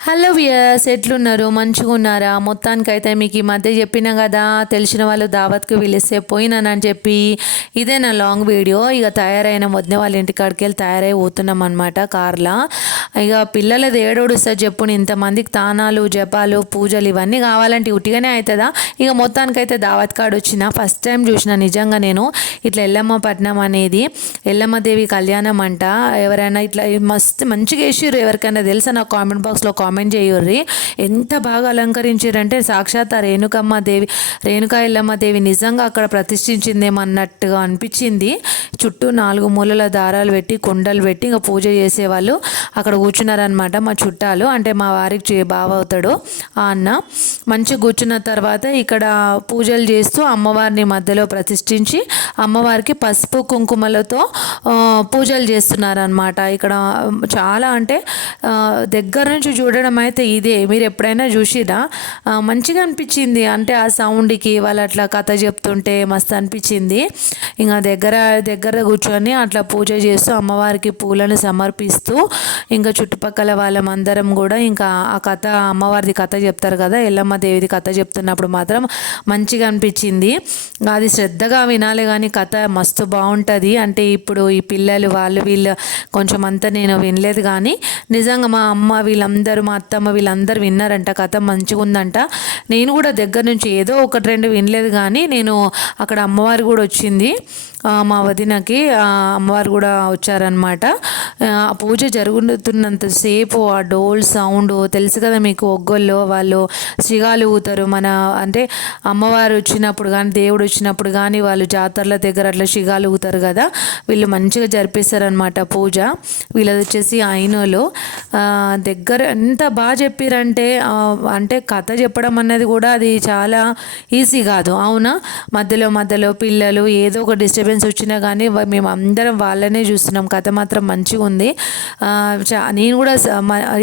Hello viewers, ఎట్లున్నారు? మంచిగా ఉన్నారా? మొత్తానికైతే మీకు ఈ మధ్య చెప్పిన కదా, తెలిసిన వాళ్ళు దావత్కి పిలిస్తే పోయినానని చెప్పి ఇదే నా లాంగ్ వీడియో. ఇక తయారైన వదిన వాళ్ళ ఇంటికాడికి వెళ్ళి తయారై పోతున్నాం అనమాట కార్లో. ఇక పిల్లలది ఏడోడుస్తుంది చెప్పుని, ఇంతమందికి తానాలు జపాలు పూజలు ఇవన్నీ కావాలంటే ఉట్టిగానే అవుతుందా? ఇక మొత్తానికైతే దావత్ కాడ వచ్చిన ఫస్ట్ టైం చూసిన నిజంగా నేను ఇట్లా ఎల్లమ్మ పట్నం అనేది. ఎల్లమ్మదేవి కళ్యాణం అంట. ఎవరైనా ఇట్లా మస్తు మంచిగా వేసిర్రు. ఎవరికైనా తెలుసా? నా కామెంట్ బాక్స్లో కామెంట్ చేయుర్రి. ఎంత బాగా అలంకరించారంటే సాక్షాత్ రేణుకమ్మ దేవి, రేణుకా ఎల్లమ్మ దేవి నిజంగా అక్కడ ప్రతిష్ఠించిందేమన్నట్టుగా అనిపించింది. చుట్టూ 4 మూలల దారాలు పెట్టి కుండలు పెట్టి ఇంకా పూజ చేసేవాళ్ళు అక్కడ కూర్చున్నారనమాట. మా చుట్టాలు అంటే మా వారికి బావ అవుతాడు ఆ అన్న. మంచి కూర్చున్న తర్వాత ఇక్కడ పూజలు చేస్తూ అమ్మవారిని మధ్యలో ప్రతిష్ఠించి అమ్మవారికి పసుపు కుంకుమలతో పూజలు చేస్తున్నారనమాట. ఇక్కడ చాలా అంటే దగ్గర నుంచి చూడడం అయితే ఇదే. మీరు ఎప్పుడైనా చూసిరా? మంచిగా అనిపించింది. అంటే ఆ సౌండ్కి వాళ్ళు అట్లా కథ చెప్తుంటే మస్తు అనిపించింది. ఇంకా దగ్గర కూర్చొని అట్లా పూజ చేస్తూ అమ్మవారికి పూలను సమర్పిస్తూ ఇంకా చుట్టుపక్కల వాళ్ళమందరం కూడా ఇంకా ఆ కథ, అమ్మవారిది కథ చెప్తారు కదా, ఎల్లమ్మ దేవిది కథ చెప్తున్నప్పుడు మాత్రం మంచిగా అనిపించింది. అది శ్రద్ధగా వినాలి కానీ కథ మస్తు బాగుంటుంది. అంటే ఇప్పుడు ఈ పిల్లలు వాళ్ళు వీళ్ళు కొంచెం అంతా నేను వినలేదు కానీ నిజంగా మా అమ్మ వీళ్ళందరూ, మా అత్తమ్మ వీళ్ళందరూ విన్నారంట. కథ మంచిగా ఉందంట. నేను కూడా దగ్గర నుంచి ఏదో 1-2 వినలేదు కానీ నేను అక్కడ అమ్మవారు కూడా వచ్చింది మా వదినకి. అమ్మవారు కూడా వచ్చారనమాట. ఆ పూజ జరుగుతున్నంతసేపు ఆ డోల్ సౌండ్ తెలుసు కదా మీకు, ఒగ్గోల్లో వాళ్ళు శ్రీగాలు ఊతారు. మన అంటే అమ్మవారు వచ్చినప్పుడు కానీ దేవుడు వచ్చినప్పుడు కానీ వాళ్ళు జాతరల దగ్గర అట్లా శ్రీగాలు ఊతారు కదా, వీళ్ళు మంచిగా జరిపిస్తారనమాట పూజ. వీళ్ళది వచ్చేసి ఐనోలు. దగ్గర ఎంత బాగా చెప్పారంటే, అంటే కథ చెప్పడం అన్నది కూడా అది చాలా ఈజీ కాదు, అవునా? మధ్యలో పిల్లలు ఏదో ఒక డిస్టర్బెన్స్ వచ్చినా కానీ మేము అందరం వాళ్ళనే చూస్తున్నాం. కథ మాత్రం మంచిగా ఉంది. నేను కూడా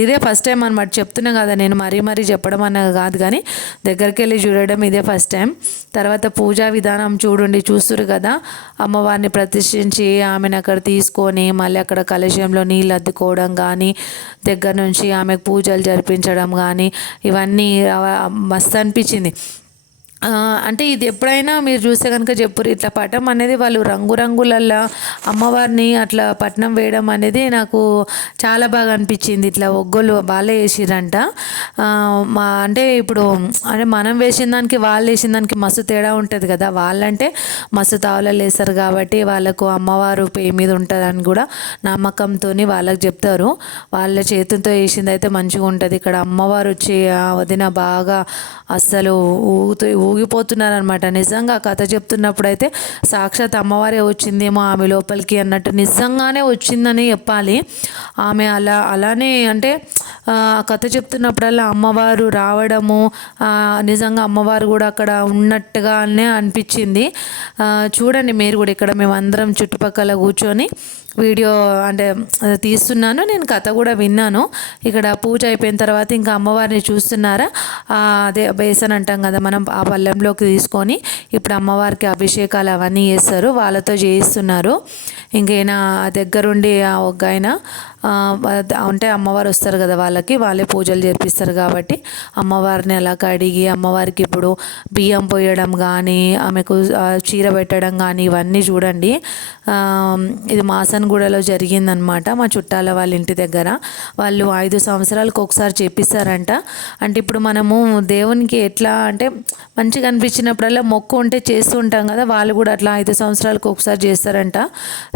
ఇదే ఫస్ట్ టైం అనమాట. చెప్తున్నా కదా నేను మరీ చెప్పడం అన్నది కాదు కానీ దగ్గరికి వెళ్ళి చూడడం ఇదే ఫస్ట్ టైం. తర్వాత పూజా విధానం చూడండి, చూస్తురు కదా. అమ్మవారిని ప్రతిష్ఠించి ఆమెను అక్కడ తీసుకొని మళ్ళీ అక్కడ కలశంలో నీళ్ళు అద్దుకోవడం కానీ, దగ్గర నుంచి ఆమెకు పూజలు జరిపించడం కానీ ఇవన్నీ మస్తు అనిపించింది. అంటే ఇది ఎప్పుడైనా మీరు చూస్తే కనుక చెప్పురు, ఇట్లా పటం అనేది వాళ్ళు రంగురంగులల్లో అమ్మవారిని అట్లా పట్నం వేయడం అనేది నాకు చాలా బాగా అనిపించింది. ఇట్లా ఒగ్గోలు వాళ్ళే వేసిరంట. అంటే ఇప్పుడు అంటే మనం వేసిన దానికి వాళ్ళు వేసిన దానికి మస్తు తేడా ఉంటుంది కదా. వాళ్ళంటే మస్తు తావలలో వేస్తారు కాబట్టి వాళ్ళకు అమ్మవారు పేరు మీద ఉంటుందని కూడా నమ్మకంతో వాళ్ళకి చెప్తారు. వాళ్ళ చేతులతో వేసింది అయితే మంచిగా ఉంటుంది. ఇక్కడ అమ్మవారు వచ్చి వదిన బాగా అస్సలు ఊగిపోతున్నారనమాట. నిజంగా కథ చెప్తున్నప్పుడు అయితే సాక్షాత్ అమ్మవారే వచ్చిందేమో ఆమె లోపలికి అన్నట్టు నిజంగానే వచ్చిందని చెప్పాలి. ఆమె అలానే అంటే కథ చెప్తున్నప్పుడల్లా అమ్మవారు రావడము, నిజంగా అమ్మవారు కూడా అక్కడ ఉన్నట్టుగానే అనిపించింది. చూడండి మీరు కూడా. ఇక్కడ మేమందరం చుట్టుపక్కల కూర్చొని వీడియో అంటే తీస్తున్నాను, నేను కథ కూడా విన్నాను. ఇక్కడ పూజ అయిపోయిన తర్వాత ఇంకా అమ్మవారిని చూస్తున్నారా, అదే బేసన్ అంటాం కదా మనం, ఆ పళ్ళెంలోకి తీసుకొని ఇప్పుడు అమ్మవారికి అభిషేకాలు అవన్నీ చేస్తారు, వాళ్ళతో చేయిస్తున్నారు. ఇంకైనా దగ్గరుండి ఒక ఆయన అంటే అమ్మవారు వస్తారు కదా, వాళ్ళే పూజలు జరిపిస్తారు కాబట్టి అమ్మవారిని అలా కడిగి అమ్మవారికి ఇప్పుడు బియ్యం పోయడం కానీ, ఆమెకు చీర పెట్టడం కానీ ఇవన్నీ చూడండి. ఇది మాసన్గూడలో జరిగిందనమాట. మా చుట్టాల వాళ్ళ ఇంటి దగ్గర. వాళ్ళు 5 సంవత్సరాలకు ఒకసారి చేపిస్తారంట. అంటే ఇప్పుడు మనము దేవునికి ఎట్లా అంటే మంచిగా అనిపించినప్పుడల్లా మొక్కు ఉంటే చేస్తూ ఉంటాం కదా, వాళ్ళు కూడా అట్లా 5 సంవత్సరాలకు ఒకసారి చేస్తారంట.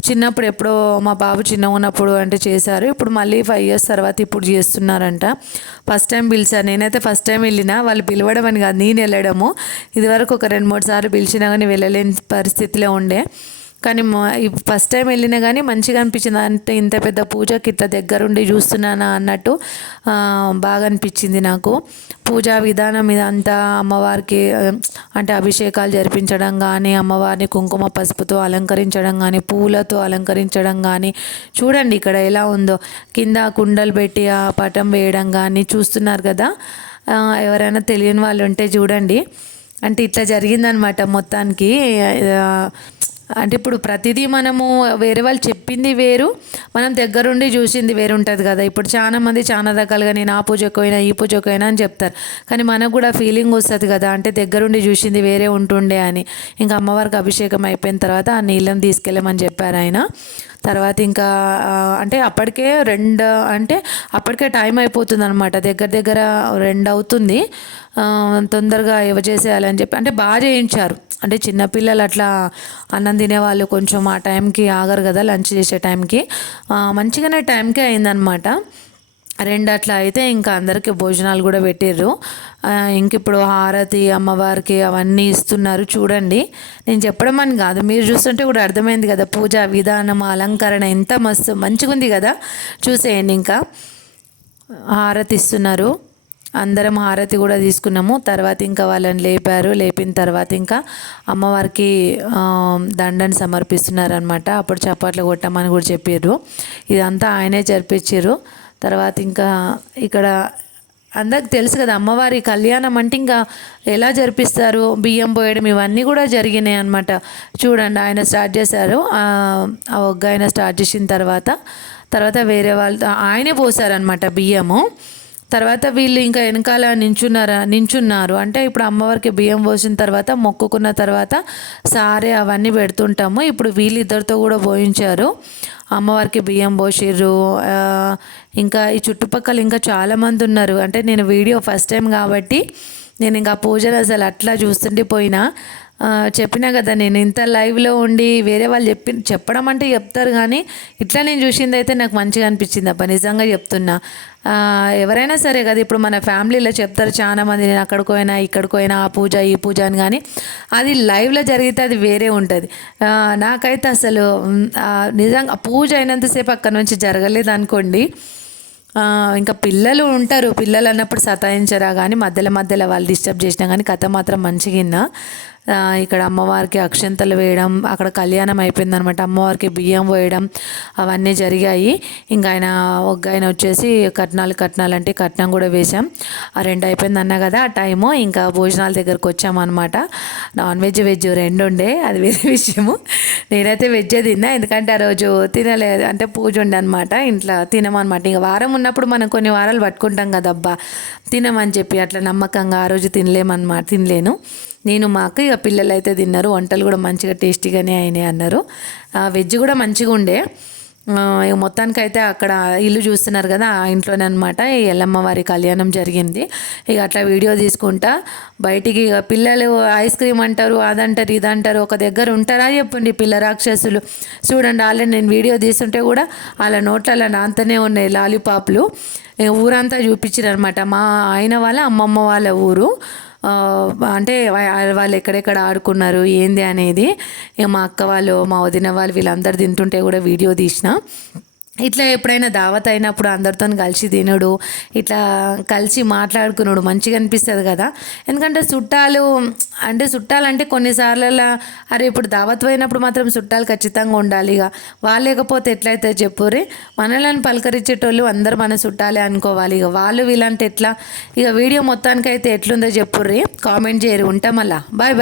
చిన్నప్పుడు ఎప్పుడో మా బాబు చిన్నగా ఉన్నప్పుడు అంటే చేశారు. ఇప్పుడు మళ్ళీ 5 years తర్వాత ఇప్పుడు చేస్తున్నారంట. ఫస్ట్ టైం పిలిచారు. నేనైతే ఫస్ట్ టైం వెళ్ళినా, వాళ్ళు పిలవడం అని కాదు, నేను వెళ్ళడము. ఇదివరకు ఒక 2-3 సార్లు పిలిచినా కానీ వెళ్ళలేని పరిస్థితిలో ఉండే. కానీ ఫస్ట్ టైం వెళ్ళినా కానీ మంచిగా అనిపించింది. అంటే ఇంత పెద్ద పూజకి ఇట్లా దగ్గరుండి చూస్తున్నానా అన్నట్టు బాగా అనిపించింది నాకు. పూజా విధానం ఇదంతా అమ్మవారికి అంటే అభిషేకాలు జరిపించడం కానీ, అమ్మవారిని కుంకుమ పసుపుతో అలంకరించడం కానీ, పూలతో అలంకరించడం కానీ చూడండి ఇక్కడ ఎలా ఉందో. కింద కుండలు పెట్టి ఆ పటం వేయడం కానీ చూస్తున్నారు కదా. ఎవరైనా తెలియని వాళ్ళు ఉంటే చూడండి. అంటే ఇట్లా జరిగిందనమాట మొత్తానికి. అంటే ఇప్పుడు ప్రతిదీ మనము వేరే వాళ్ళు చెప్పింది వేరు, మనం దగ్గరుండి చూసింది వేరు ఉంటుంది కదా. ఇప్పుడు చాలా మంది చాలా రకాలుగా నేను ఆ పూజకు పోయినా ఈ పూజకు పోయినా అని చెప్తారు, కానీ మనకు కూడా ఫీలింగ్ వస్తుంది కదా, అంటే దగ్గరుండి చూసింది వేరే ఉంటుండే అని. ఇంకా అమ్మవారికి అభిషేకం అయిపోయిన తర్వాత ఆ నీళ్ళని తీసుకెళ్ళమని చెప్పారు ఆయన. తర్వాత ఇంకా అంటే అప్పటికే టైం అయిపోతుంది అనమాట, దగ్గర దగ్గర 2 అవుతుంది. తొందరగా చేసేయాలని చెప్పి అంటే బాగా చేయించారు. అంటే చిన్నపిల్లలు అట్లా అన్నం తినేవాళ్ళు కొంచెం ఆ టైంకి ఆగరు కదా, లంచ్ చేసే టైంకి. మంచిగానే టైంకే అయిందనమాట. 2 అట్లా అయితే ఇంకా అందరికీ భోజనాలు కూడా పెట్టిర్రు. ఇంక ఇప్పుడు హారతి అమ్మవారికి అవన్నీ ఇస్తున్నారు చూడండి. నేను చెప్పడం అని కాదు, మీరు చూస్తుంటే కూడా అర్థమైంది కదా పూజా విధానం, అలంకరణ ఎంత మంచిగా ఉంది కదా. చూసేయండి. ఇంకా హారతి ఇస్తున్నారు, అందరం హారతి కూడా తీసుకున్నాము. తర్వాత ఇంకా వాళ్ళని లేపిన తర్వాత ఇంకా అమ్మవారికి దండని సమర్పిస్తున్నారనమాట. అప్పుడు చప్పట్లు కొట్టమని కూడా చెప్పారు. ఇదంతా ఆయనే జరిపించారు. తర్వాత ఇంకా ఇక్కడ అందరికి తెలుసు కదా అమ్మవారి కళ్యాణం అంటే ఇంకా ఎలా జరిపిస్తారు, బియ్యం పోయడం ఇవన్నీ కూడా జరిగినాయి అనమాట. చూడండి, ఆయన స్టార్ట్ చేశారు. ఆ ఒక్క ఆయన స్టార్ట్ చేసిన తర్వాత వేరే వాళ్ళతో ఆయనే పోసారనమాట బియ్యము. తర్వాత వీళ్ళు ఇంకా వెనకాల నించున్నారు. అంటే ఇప్పుడు అమ్మవారికి బియ్యం పోసిన తర్వాత మొక్కుకున్న తర్వాత సారే అవన్నీ పెడుతుంటాము. ఇప్పుడు వీళ్ళిద్దరితో కూడా పోయించారు, అమ్మవారికి బియ్యం పోసిర్రు. ఇంకా ఈ చుట్టుపక్కల ఇంకా చాలామంది ఉన్నారు. అంటే నేను వీడియో ఫస్ట్ టైం కాబట్టి నేను ఇంకా పూజలు అసలు అట్లా చూస్తుండిపోయినా. చెప్పినా కదా, నేను ఇంత లైవ్లో ఉండి వేరే వాళ్ళు చెప్పడం అంటే చెప్తారు, కానీ ఇట్లా నేను చూసింది అయితే నాకు మంచిగా అనిపించింది అబ్బా, నిజంగా చెప్తున్నా. ఎవరైనా సరే కదా, ఇప్పుడు మన ఫ్యామిలీలో చెప్తారు చాలామంది, నేను అక్కడికి పోయినా ఇక్కడికి పోయినా ఆ పూజ ఈ పూజ అని, కానీ అది లైవ్లో జరిగితే అది వేరే ఉంటుంది. నాకైతే అసలు నిజంగా పూజ అయినంతసేపు అక్కడ నుంచి జరగలేదు అనుకోండి. ఇంకా పిల్లలు ఉంటారు, పిల్లలు అన్నప్పుడు సతాయించరా, కానీ మధ్యలో వాళ్ళు డిస్టర్బ్ చేసినా కానీ కథ మాత్రం మంచిగా. ఇక్కడ అమ్మవారికి అక్షంతలు వేయడం, అక్కడ కళ్యాణం అయిపోయిందనమాట. అమ్మవారికి బియ్యం పోయడం అవన్నీ జరిగాయి. ఇంకా ఆయన వచ్చేసి కట్నాలు అంటే కట్నం కూడా వేసాం. ఆ 2 అయిపోయింది అన్నా కదా ఆ టైము. ఇంకా భోజనాల దగ్గరకు వచ్చామన్నమాట. నాన్ వెజ్ 2 ఉండే, అది వేరే విషయము. నేనైతే వెజ్జే తిన్నా, ఎందుకంటే ఆ రోజు తినలేదు, అంటే పూజ ఉండే అనమాట, ఇంట్లో తినమన్నమాట. ఇంకా వారం ఉన్నప్పుడు మనం కొన్ని వారాలు పట్టుకుంటాం కదా అబ్బా తినమని చెప్పి, అట్లా నమ్మకంగా ఆ రోజు తినలేను నేను. మా అక్క ఇక పిల్లలు అయితే తిన్నారు. వంటలు కూడా మంచిగా టేస్టీగానే అయినాయి అన్నారు. వెజ్ కూడా మంచిగా ఉండే. ఇక మొత్తానికైతే అక్కడ ఇల్లు చూస్తున్నారు కదా, ఆ ఇంట్లోనే అనమాట ఈ ఎల్లమ్మ వారి కళ్యాణం జరిగింది. ఇక అట్లా వీడియో తీసుకుంటా బయటికి ఇక పిల్లలు ఐస్ క్రీమ్ అంటారు, అదంటారు ఇదంటారు, ఒక దగ్గర ఉంటారా చెప్పండి పిల్ల రాక్షసులు. చూడండి, ఆల్రెడీ నేను వీడియో తీస్తుంటే కూడా వాళ్ళ నోట్లలో నాంతనే ఉన్నాయి లాలీపాప్లు. ఊరంతా చూపించారు అనమాట. మా ఆయన వాళ్ళ అమ్మమ్మ వాళ్ళ ఊరు. అంటే వాళ్ళు ఎక్కడెక్కడ ఆడుకున్నారు ఏంది అనేది. ఇక మా అక్క వాళ్ళు, మా వదిన వాళ్ళు వీళ్ళందరూ తింటుంటే కూడా వీడియో తీసిన. ఇట్లా ఎప్పుడైనా దావత్ అయినప్పుడు అందరితో కలిసి తినడు, ఇట్లా కలిసి మాట్లాడుకున్నాడు మంచిగా అనిపిస్తుంది కదా. ఎందుకంటే చుట్టాలంటే కొన్నిసార్లు అరే ఇప్పుడు దావత్ అయినప్పుడు మాత్రం చుట్టాలు ఖచ్చితంగా ఉండాలి. ఇక వాళ్ళు లేకపోతే ఎట్లయితే చెప్పుర్రి, మనల్ని పలకరించేటోళ్ళు అందరు మన చుట్టాలే అనుకోవాలి. ఇక వాళ్ళు వీళ్ళంటే ఎట్లా. ఇక వీడియో మొత్తానికైతే ఎట్లుందో చెప్పుర్రి, కామెంట్ చేయరు. ఉంటాం. మళ్ళా బాయ్.